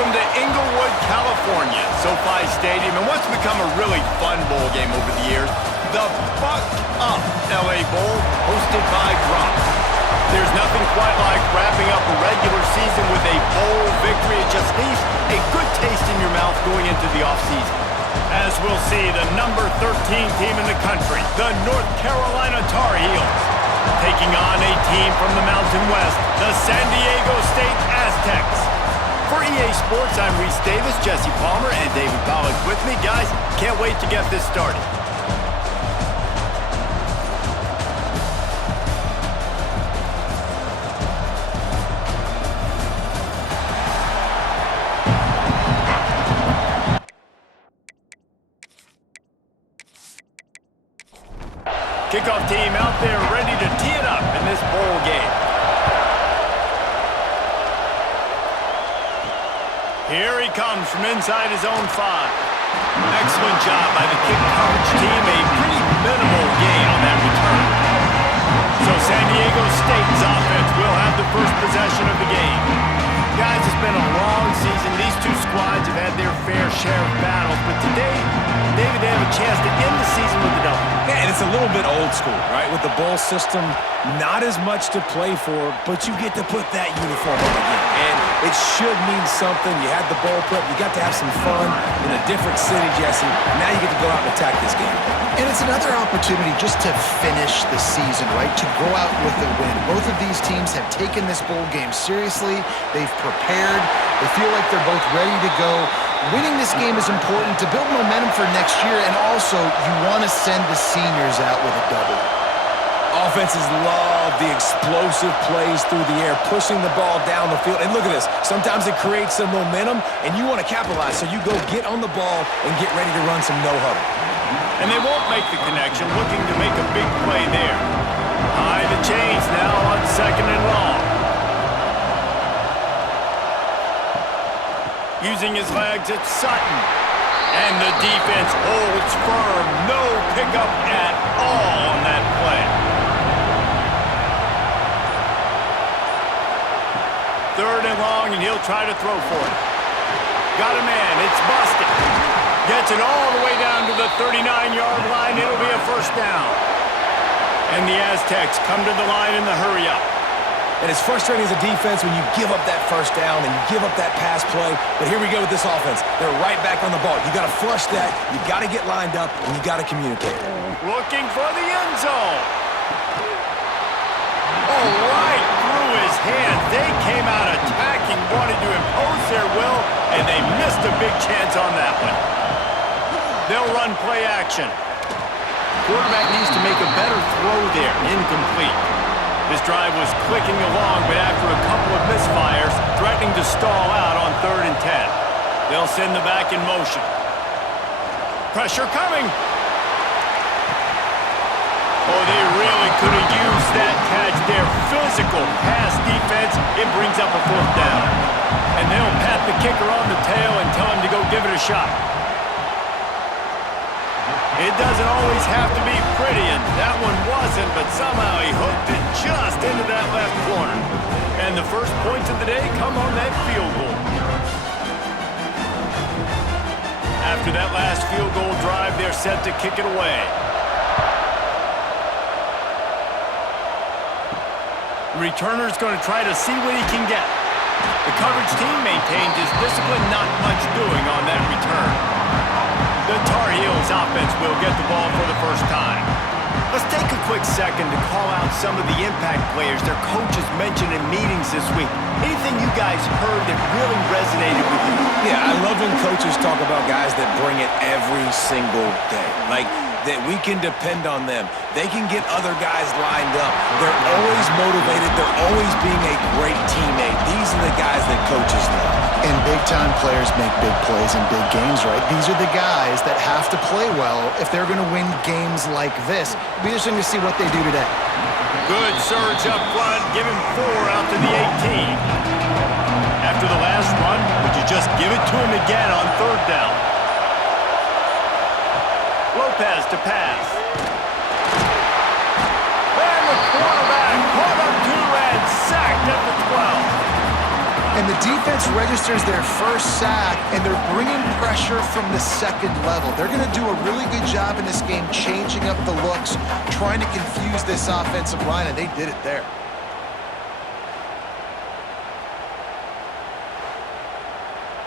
Welcome to Inglewood, California, SoFi Stadium, and what's become a really fun bowl game over the years, the Buck Up LA Bowl, hosted by Drama. There's nothing quite like wrapping up a regular season with a bowl victory. It just leaves a good taste in your mouth going into the offseason. As we'll see, the number 13 team in the country, the North Carolina Tar Heels, taking on a team from the Mountain West, the San Diego State Aztecs. For EA Sports, I'm Reese Davis, Jesse Palmer, and David Pollack with me. Guys, can't wait to get this started. Kickoff team out there ready to tee it up in this bowl game. Here he comes from inside his own 5. Excellent job by the kick coverage team. A pretty minimal gain on that return. So San Diego State's offense will have the first possession of the game. Guys, it's been a long season. These two squads have had their fair share of battles, but today, David, they have a chance to end the season with a double. Yeah, and it's a little bit old school, right? With the bowl system, not as much to play for, but you get to put that uniform on again. And it should mean something. You had the bowl prep. You got to have some fun in a different city, Jesse. Now you get to go out and attack this game. And it's another opportunity just to finish the season, right? To go out with a win. Both of these teams have taken this bowl game seriously. They've prepared. They feel like they're both ready to go. Winning this game is important to build momentum for next year, and also you want to send the seniors out with a double. Offenses love the explosive plays through the air, pushing the ball down the field. And look at this. Sometimes it creates some momentum, and you want to capitalize. So you go get on the ball and get ready to run some no-huddle. And they won't make the connection, looking to make a big play there. High the chains now on 2nd and long. Using his legs, it's Sutton. And the defense holds firm. No pickup at all on that play. 3rd and long, and he'll try to throw for it. Got a man. It's busted. Gets it all the way down to the 39-yard line. It'll be a first down. And the Aztecs come to the line in the hurry-up. And it's frustrating as a defense when you give up that first down and you give up that pass play. But here we go with this offense. They're right back on the ball. You got to flush that. You got to get lined up, and you got to communicate. Looking for the end zone. Oh, right through his hands. They came out attacking, wanted to impose their will, and they missed a big chance on that one. They'll run play action. Quarterback needs to make a better throw there. Incomplete. This drive was clicking along, but after a couple of misfires, threatening to stall out on 3rd and 10. They'll send the back in motion. Pressure coming. Oh, they really could have used that catch there. Physical pass defense. It brings up a 4th down. And they'll pat the kicker on the tail and tell him to go give it a shot. It doesn't always have to be pretty, and that one wasn't, but somehow he hooked it just into that left corner. And the first points of the day come on that field goal. After that last field goal drive, they're set to kick it away. The returner's going to try to see what he can get. The coverage team maintained his discipline, not much doing on that return. The Tar Heels offense will get the ball for the first time. Let's take a quick second to call out some of the impact players their coaches mentioned in meetings this week. Anything you guys heard that really resonated with you? Yeah, I love when coaches talk about guys that bring it every single day. Like, that we can depend on them. They can get other guys lined up. They're always motivated. They're always being a great teammate. These are the guys that coaches love. And big-time players make big plays in big games, right? These are the guys that have to play well if they're going to win games like this. It'll be interesting to see what they do today. Good surge up front. Give him 4 out to the 18. After the last run, would you just give it to him again on 3rd down? Lopez to pass. And the quarterback caught up to and sacked at the 12. And the defense registers their first sack, and they're bringing pressure from the second level. They're going to do a really good job in this game changing up the looks, trying to confuse this offensive line, and they did it there.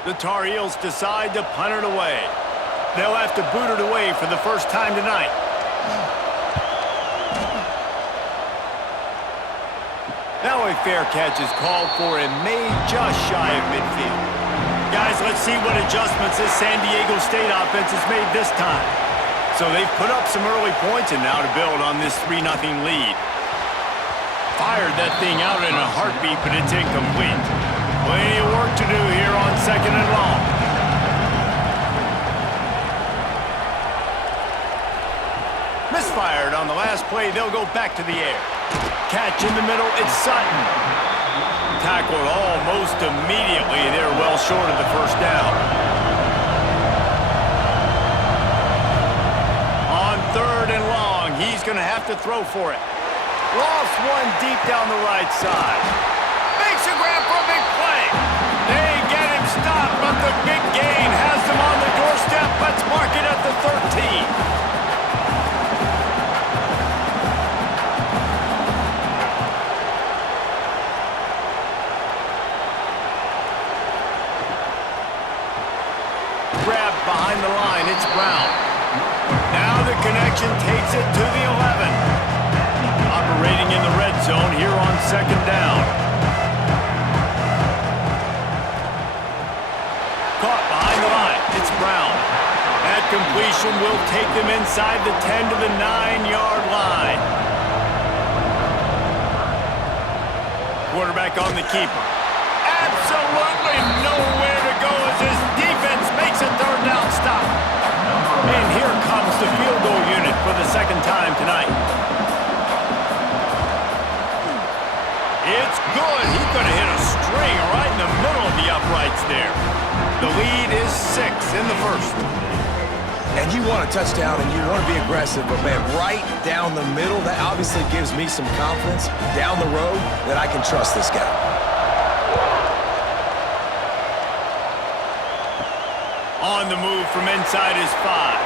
The Tar Heels decide to punt it away. They'll have to boot it away for the first time tonight. Now a fair catch is called for and made just shy of midfield. Guys, let's see what adjustments this San Diego State offense has made this time. So they've put up some early points and now to build on this 3-0 lead. Fired that thing out in a heartbeat, but it's incomplete. Plenty of work to do here on 2nd and long. Misfired on the last play. They'll go back to the air. Catch in the middle. It's Sutton. Tackled almost immediately. They're well short of the first down. On 3rd and long, he's going to have to throw for it. Lost one deep down the right side. Makes a grab for a big play. They get him stopped, but the big gain has them on the doorstep. Let's mark it at the 13. Grab behind the line. It's Brown. Now the connection takes it to the 11. Operating in the red zone here on 2nd down. Caught behind the line. It's Brown. That completion will take them inside the 10 to the 9-yard line. Quarterback on the keeper. Absolutely nowhere to go as his defense makes a 3rd down stop. And here comes the field goal unit for the 2nd time tonight. It's good. He's going to hit a string right in the middle of the uprights there. The lead is 6 in the 1st. And you want a touchdown and you want to be aggressive, but man, right down the middle, that obviously gives me some confidence down the road that I can trust this guy. On the move from inside his 5.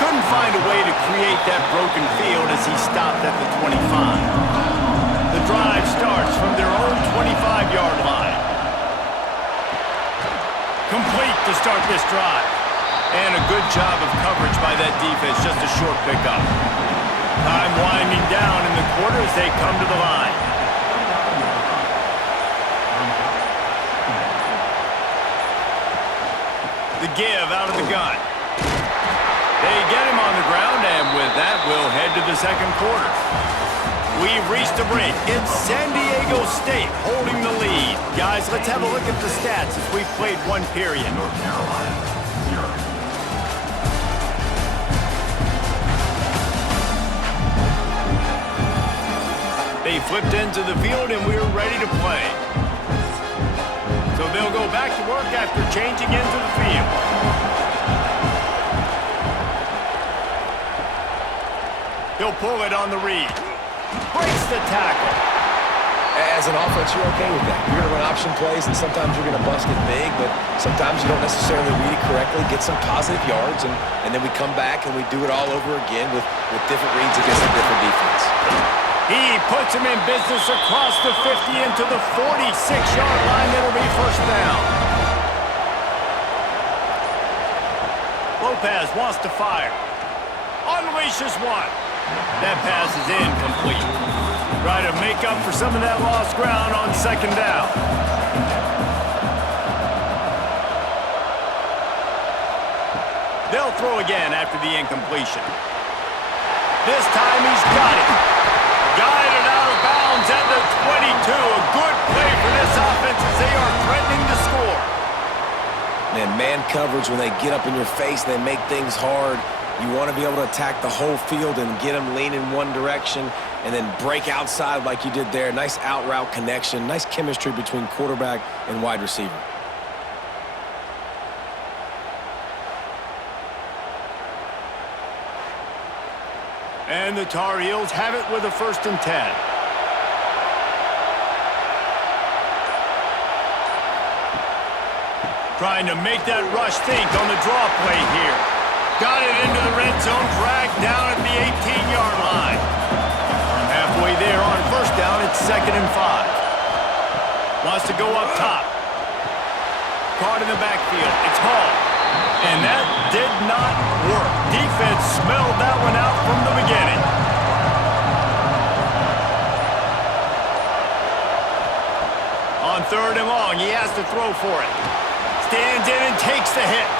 Couldn't find a way to create that broken field as he stopped at the 25. The drive starts from their own 25-yard line. Complete to start this drive. And a good job of coverage by that defense, just a short pickup. Time winding down in the quarter as they come to the line. The give out of the gun. They get him on the ground, and with that, we'll head to the 2nd quarter. We've reached a break. It's San Diego State holding the lead. Guys, let's have a look at the stats as we've played one period. North Carolina, 0. They flipped into the field, and we're ready to play. So they'll go back to work after changing into the field. He'll pull it on the read. Breaks the tackle. As an offense, you're okay with that. You're going to run option plays, and sometimes you're going to bust it big, but sometimes you don't necessarily read it correctly, get some positive yards, and then we come back and we do it all over again with different reads against a different defense. He puts him in business across the 50 into the 46-yard line. It'll be 1st down. Lopez wants to fire. Unleashes one. That pass is incomplete. Try to make up for some of that lost ground on 2nd down. They'll throw again after the incompletion. This time he's got it. Guided out of bounds at the 22. A good play for this offense as they are threatening to score. Man coverage, when they get up in your face, they make things hard. You want to be able to attack the whole field and get them lean in one direction and then break outside like you did there. Nice out route connection, nice chemistry between quarterback and wide receiver. And the Tar Heels have it with a 1st and 10. Trying to make that rush think on the draw play here. Got it into the red zone, dragged down at the 18-yard line. Halfway there on first down, it's 2nd and 5. Wants to go up top. Caught in the backfield. It's Hall. And that did not work. Defense smelled that one out from the beginning. On 3rd and long, he has to throw for it. Stands in and takes the hit.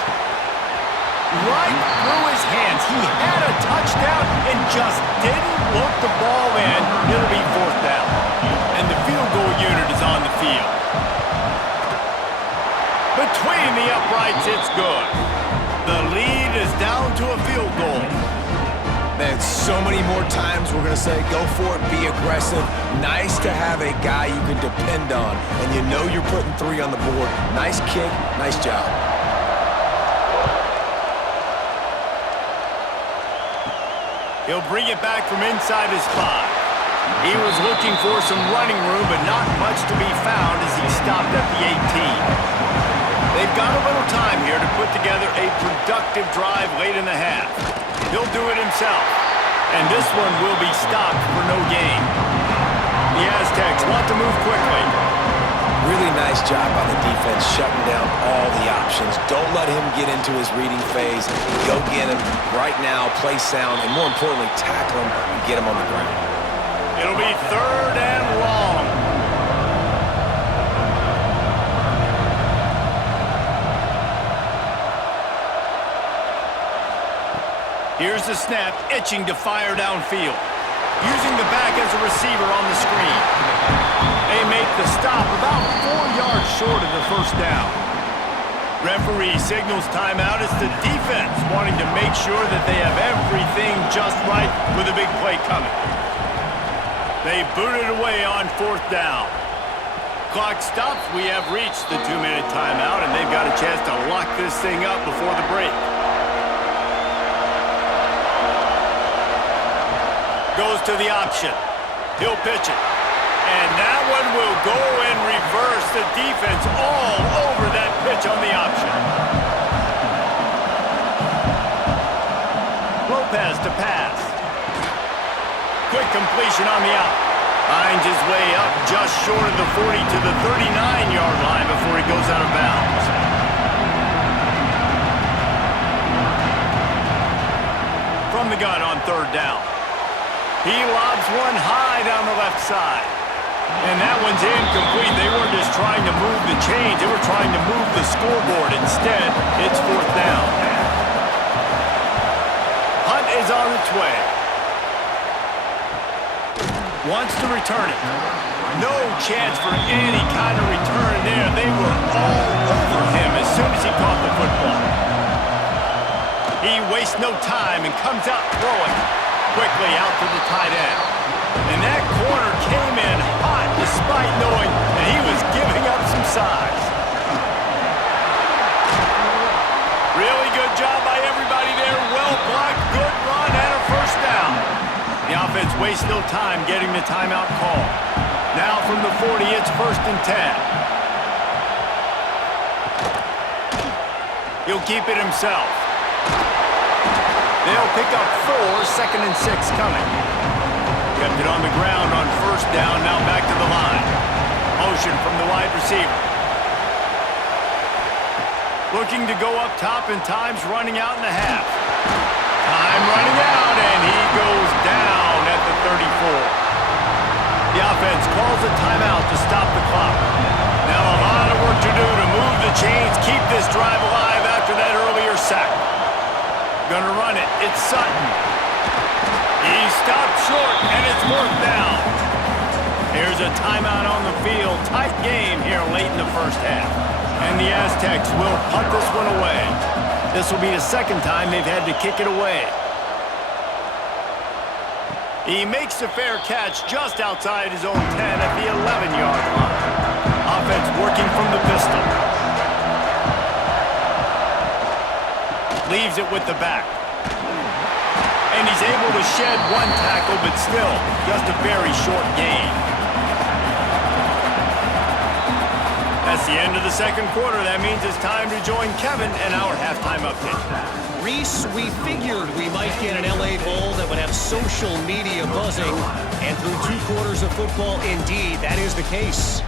Right through his hands. He had a touchdown and just didn't look the ball in. It'll be 4th down. And the field goal unit is on the field. Between the uprights, it's good. The lead is down to a field goal. Man, so many more times we're going to say, go for it, be aggressive. Nice to have a guy you can depend on, and you know you're putting 3 on the board. Nice kick, nice job. He'll bring it back from inside his 5. He was looking for some running room, but not much to be found as he stopped at the 18. They've got a little time here to put together a productive drive late in the half. He'll do it himself. And this one will be stopped for no gain. The Aztecs want to move quickly. Really nice job by the defense shutting down all the options. Don't let him get into his reading phase. Go get him right now, play sound, and more importantly, tackle him and get him on the ground. It'll be 3rd and long. Here's the snap, itching to fire downfield. Using the back as a receiver on the screen. They make the stop about 4 yards short of the first down. Referee signals timeout. It's the defense wanting to make sure that they have everything just right with a big play coming. They boot it away on 4th down. Clock stops. We have reached the 2-minute timeout, and they've got a chance to lock this thing up before the break. Goes to the option. He'll pitch it. And that one will go and reverse the defense all over that pitch on the option. Lopez to pass. Quick completion on the out. Finds his way up just short of the 40 to the 39-yard line before he goes out of bounds. From the gun on 3rd down. He lobs one high down the left side. And that one's incomplete. They weren't just trying to move the chains. They were trying to move the scoreboard. Instead, it's 4th down. Hunt is on its way. Wants to return it. No chance for any kind of return there. They were all over him as soon as he caught the football. He wastes no time and comes out throwing. Quickly out to the tight end. And that corner came in hot despite knowing that he was giving up some size. Really good job by everybody there. Well blocked, good run, and a first down. The offense wastes no time getting the timeout call. Now from the 40, it's 1st and 10. He'll keep it himself. They'll pick up 4, 2nd and 6 coming. Kept it on the ground on 1st down, now back to the line. Motion from the wide receiver. Looking to go up top, and time's running out in the half. Time running out, and he goes down at the 34. The offense calls a timeout to stop the clock. Now a lot of work to do to move the chains, keep this drive alive after that earlier sack. Gonna run it. It's Sutton. He stopped short, and it's 4th down. Here's a timeout on the field. Tight game here late in the first half. And the Aztecs will punt this one away. This will be the 2nd time they've had to kick it away. He makes a fair catch just outside his own 10 at the 11-yard line. Offense working from the pistol. Leaves it with the back. And he's able to shed one tackle, but still just a very short gain. That's the end of the second quarter. That means it's time to join Kevin in our halftime update. Reese, we figured we might get an LA Bowl that would have social media buzzing, and through 2 quarters of football, indeed, that is the case.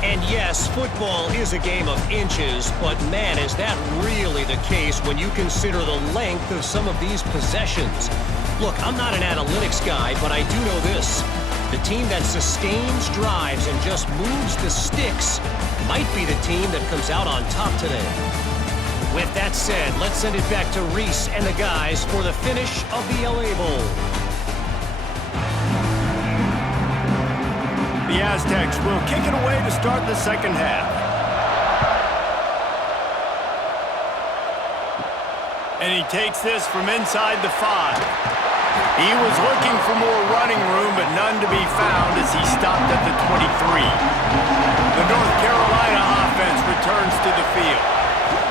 And yes, football is a game of inches, but man, is that really the case when you consider the length of some of these possessions. Look, I'm not an analytics guy, but I do know this. The team that sustains drives and just moves the sticks might be the team that comes out on top today. With that said, let's send it back to Reese and the guys for the finish of the LA Bowl. The Aztecs will kick it away to start the second half. And he takes this from inside the 5. He was looking for more running room, but none to be found as he stopped at the 23. The North Carolina offense returns to the field.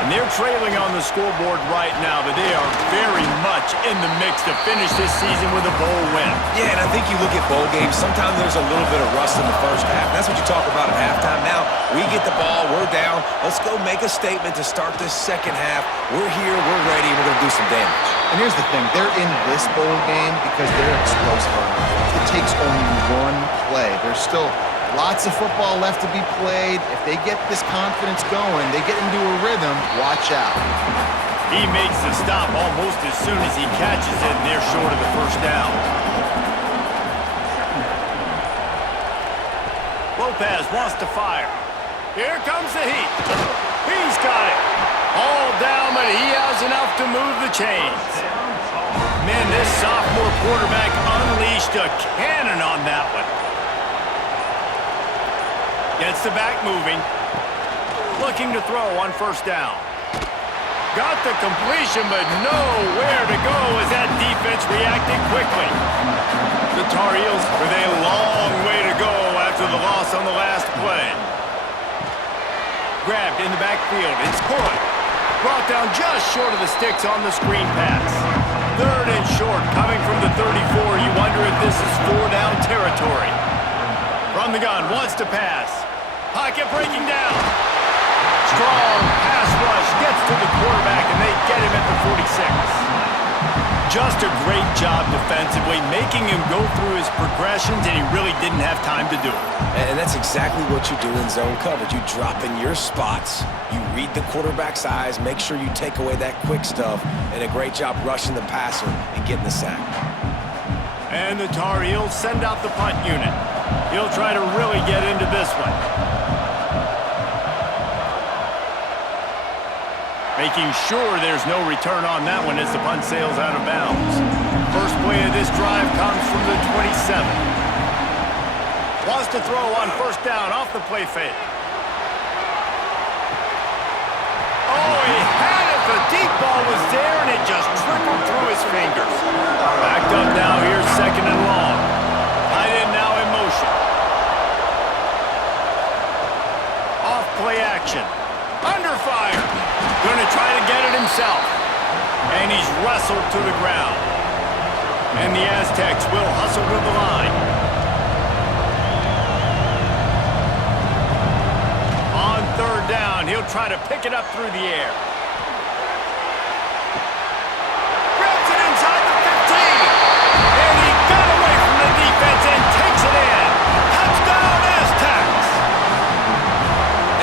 And they're trailing on the scoreboard right now, but they are very much in the mix to finish this season with a bowl win. Yeah, and I think you look at bowl games, sometimes there's a little bit of rust in the first half. That's what you talk about at halftime. Now, we get the ball, we're down. Let's go make a statement to start this second half. We're here, we're ready, we're going to do some damage. And here's the thing, they're in this bowl game because they're explosive. It takes only one play. There's still lots of football left to be played. If they get this confidence going, they get into a rhythm, watch out. He makes the stop almost as soon as he catches it, and they're short of the first down. Lopez wants to fire. Here comes the heat. He's got it. All down, but he has enough to move the chains. Man, this sophomore quarterback unleashed a cannon on that one. Gets the back moving. Looking to throw on first down. Got the completion, but nowhere to go as that defense reacted quickly. The Tar Heels with a long way to go after the loss on the last play. Grabbed in the backfield. It's Hood. Brought down just short of the sticks on the screen pass. 3rd and short coming from the 34. You wonder if this is 4-down territory. From the gun, wants to pass. Pocket breaking down. Strong pass rush gets to the quarterback, and they get him at the 46. Just a great job defensively, making him go through his progressions, and he really didn't have time to do it. And that's exactly what you do in zone coverage. You drop in your spots, you read the quarterback's eyes, make sure you take away that quick stuff, and a great job rushing the passer and getting the sack. And the Tar Heels send out the punt unit. He'll try to really get into this one. Making sure there's no return on that one as the punt sails out of bounds. First play of this drive comes from the 27. Wants to throw on first down off the play fake. Oh, he had it. The deep ball was there, and it just trickled through his fingers. Backed up now. Here's 2nd and long. Tight end now in motion. Off play action. Under fire. Going to try to get it himself. And he's wrestled to the ground. And the Aztecs will hustle to the line. On 3rd down, he'll try to pick it up through the air. Grabs it inside the 15. And he got away from the defense and takes it in. Touchdown, Aztecs.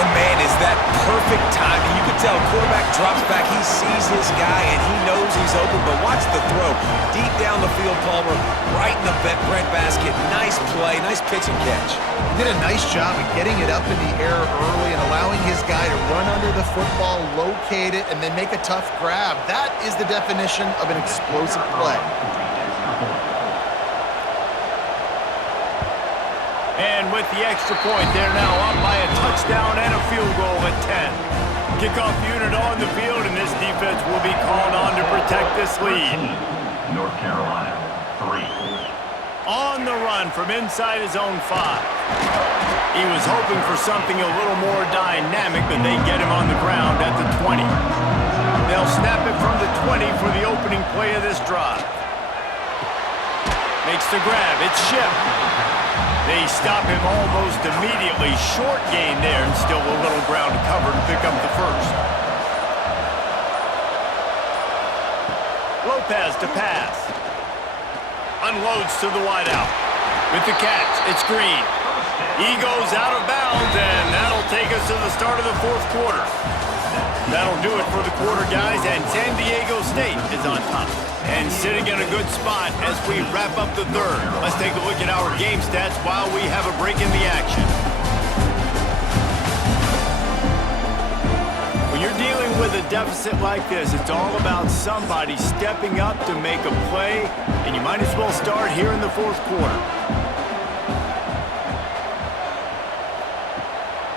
And man, is that perfect timing. You can tell quarterback drops back, he sees his guy, and he knows he's open, but watch the throw. Deep down the field, Palmer, right in the bread basket. Nice play, nice pitch and catch. He did a nice job of getting it up in the air early and allowing his guy to run under the football, locate it, and then make a tough grab. That is the definition of an explosive play. And with the extra point, they're now up by a touchdown and a field goal at 10. Kickoff unit on the field, and this defense will be called on to protect this lead. North Carolina, 3. On the run from inside his own 5. He was hoping for something a little more dynamic, but they get him on the ground at the 20. They'll snap it from the 20 for the opening play of this drive. Makes the grab. It's Ship. They stop him almost immediately. Short gain there and still a little ground to cover to pick up the first. Lopez to pass. Unloads to the wideout. With the catch, it's Green. He goes out of bounds, and that'll take us to the start of the fourth quarter. That'll do it for the quarter, guys, and San Diego State is on top. And sitting in a good spot as we wrap up the third. Let's take a look at our game stats while we have a break in the action. When you're dealing with a deficit like this, it's all about somebody stepping up to make a play, and you might as well start here in the fourth quarter.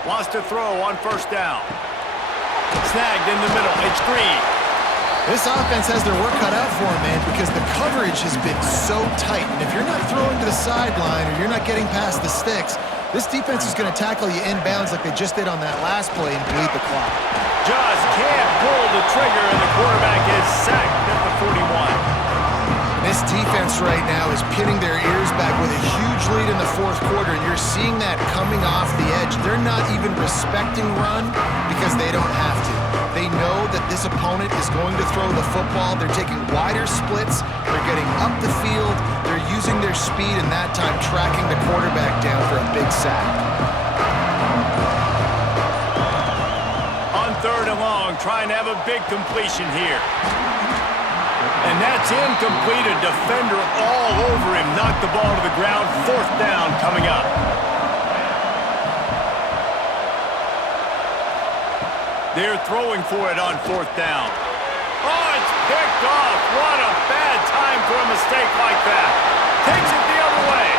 Wants to throw on first down. Snagged in the middle. It's Green. This offense has their work cut out for them, man, because the coverage has been so tight. And if you're not throwing to the sideline or you're not getting past the sticks, this defense is going to tackle you inbounds like they just did on that last play and bleed the clock. Just can't pull the trigger, and the quarterback is sacked at the 41. This defense right now is pinning their ears back with a huge lead in the fourth quarter, and you're seeing that coming off the edge. They're not even respecting run because they don't have to. They know that this opponent is going to throw the football. They're taking wider splits. They're getting up the field. They're using their speed, and that time tracking the quarterback down for a big sack. On third and long, trying to have a big completion here. And that's incomplete. A defender all over him. Knocked the ball to the ground. Fourth down coming up. They're throwing for it on fourth down. Oh, it's picked off. What a bad time for a mistake like that. Takes it the other way.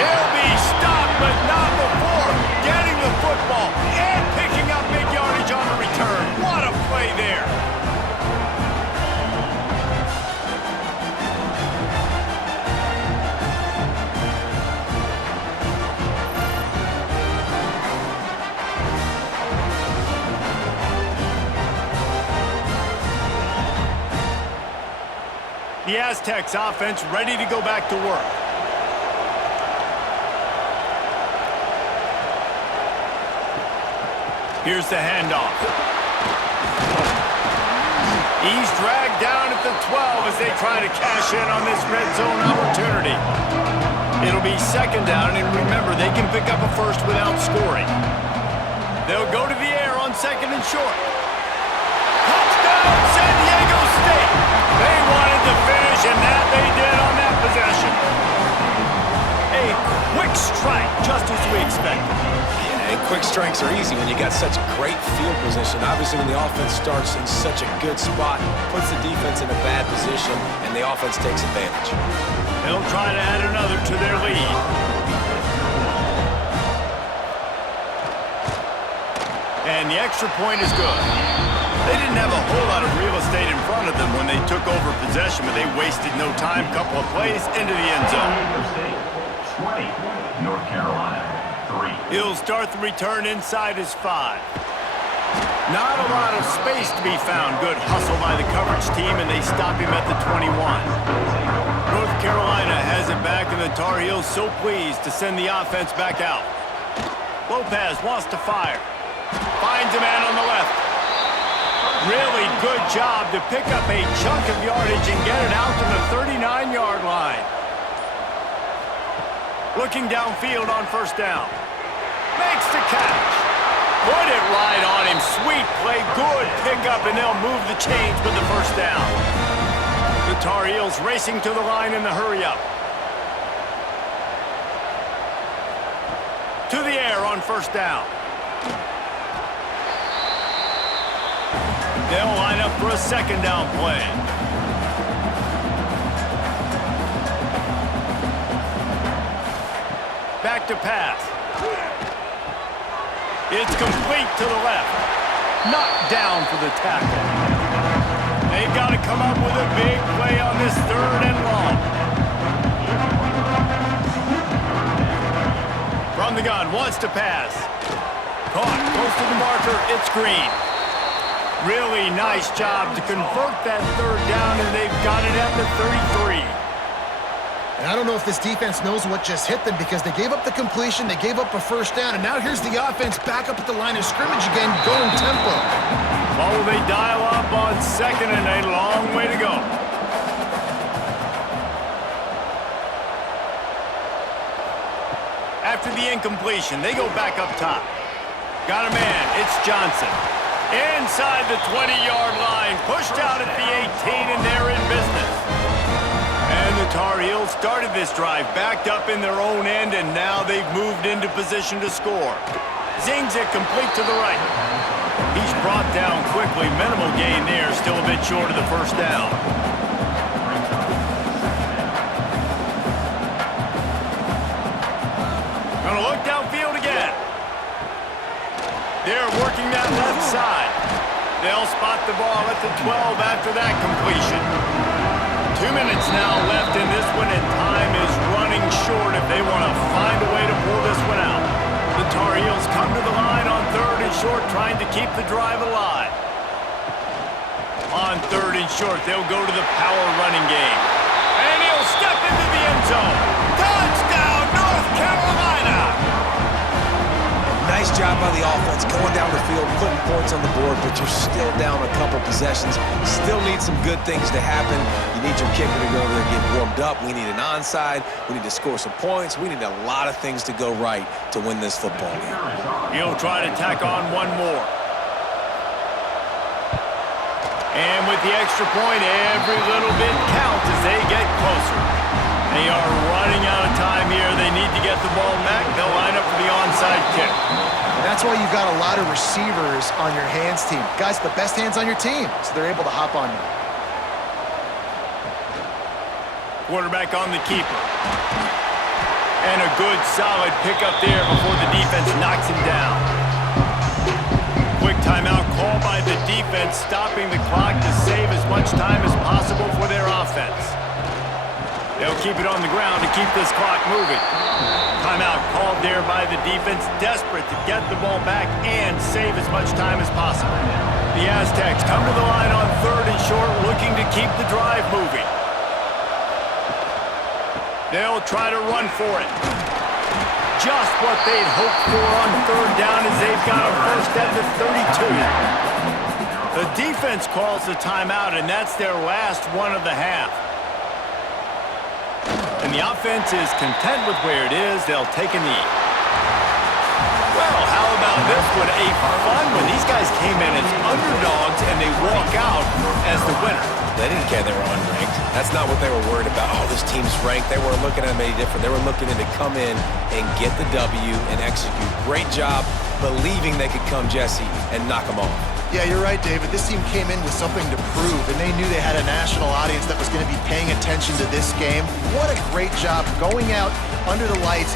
They'll be stopped, but not before getting the football and picking up big yardage on the return. What a play there. The Aztecs offense ready to go back to work. Here's the handoff. He's dragged down at the 12 as they try to cash in on this red zone opportunity. It'll be second down, and remember, they can pick up a first without scoring. They'll go to the air on second and short. Touchdown, San Diego State! They wanted to finish, and that they did on that possession. A quick strike, just as we expected. Yeah, and quick strikes are easy when you got such great field position. Obviously, when the offense starts in such a good spot, puts the defense in a bad position, and the offense takes advantage. They'll try to add another to their lead. And the extra point is good. They didn't have a whole lot of real estate in front of them when they took over possession, but they wasted no time. Couple of plays into the end zone. 20, North Carolina, 3. He'll start the return inside his 5. Not a lot of space to be found. Good hustle by the coverage team, and they stop him at the 21. North Carolina has it back, and the Tar Heels so pleased to send the offense back out. Lopez wants to fire. Finds a man on the left. Really good job to pick up a chunk of yardage and get it out to the 39-yard line. Looking downfield on first down. Makes the catch. Put it right on him. Sweet play. Good pickup, and they'll move the chains with the first down. The Tar Heels racing to the line in the hurry-up. To the air on first down. They'll line up for a second down play. Back to pass. It's complete to the left. Knocked down for the tackle. They've got to come up with a big play on this third and long. From the gun, wants to pass. Caught close to the marker, it's Green. Really nice job to convert that third down, and they've got it at the 33. And I don't know if this defense knows what just hit them because they gave up the completion, they gave up a first down, and now here's the offense back up at the line of scrimmage again, going tempo. Well, they dial up on 2nd and a long way to go. After the incompletion, they go back up top. Got a man, it's Johnson. Inside the 20-yard line, pushed out at the 18, and they're in business. And the Tar Heels started this drive, backed up in their own end, and now they've moved into position to score. Zings it complete to the right. He's brought down quickly. Minimal gain there, still a bit short of the first down. Gonna look downfield again. They're working that left side. They'll spot the ball at the 12 after that completion. 2 minutes now left in this one, and time is running short if they want to find a way to pull this one out. The Tar Heels come to the line on 3rd and short, trying to keep the drive alive. On 3rd and short, they'll go to the power running game. And he'll step into the end zone. Touchdown, North Carolina! Nice job by the offense, going down the field, putting points on the board, but you're still down a couple possessions. Still need some good things to happen. You need your kicker to go over there and get warmed up. We need an onside. We need to score some points. We need a lot of things to go right to win this football game. He'll try to tack on one more. And with the extra point, every little bit counts as they get closer. They are running out of time here. They need to get the ball back. They'll line up for the onside kick. That's why you've got a lot of receivers on your hands team. Guys, the best hands on your team, so they're able to hop on you. Quarterback on the keeper. And a good, solid pickup there before the defense knocks him down. Quick timeout called by the defense, stopping the clock to save as much time as possible for their offense. They'll keep it on the ground to keep this clock moving. Timeout called there by the defense, desperate to get the ball back and save as much time as possible. The Aztecs come to the line on 3rd and short, looking to keep the drive moving. They'll try to run for it. Just what they'd hoped for on 3rd down as they've got a first at the 32. The defense calls the timeout, and that's their last one of the half. And the offense is content with where it is. They'll take a knee. Well, how about this one? A fun one. These guys came in as underdogs, and they walk out as the winner. They didn't care they were unranked. That's not what they were worried about. Oh, this team's ranked. They weren't looking at them any different. They were looking to come in and get the W and execute. Great job believing they could come, Jesse, and knock them off. Yeah, you're right, David. This team came in with something to prove, and they knew they had a national audience that was going to be paying attention to this game. What a great job going out under the lights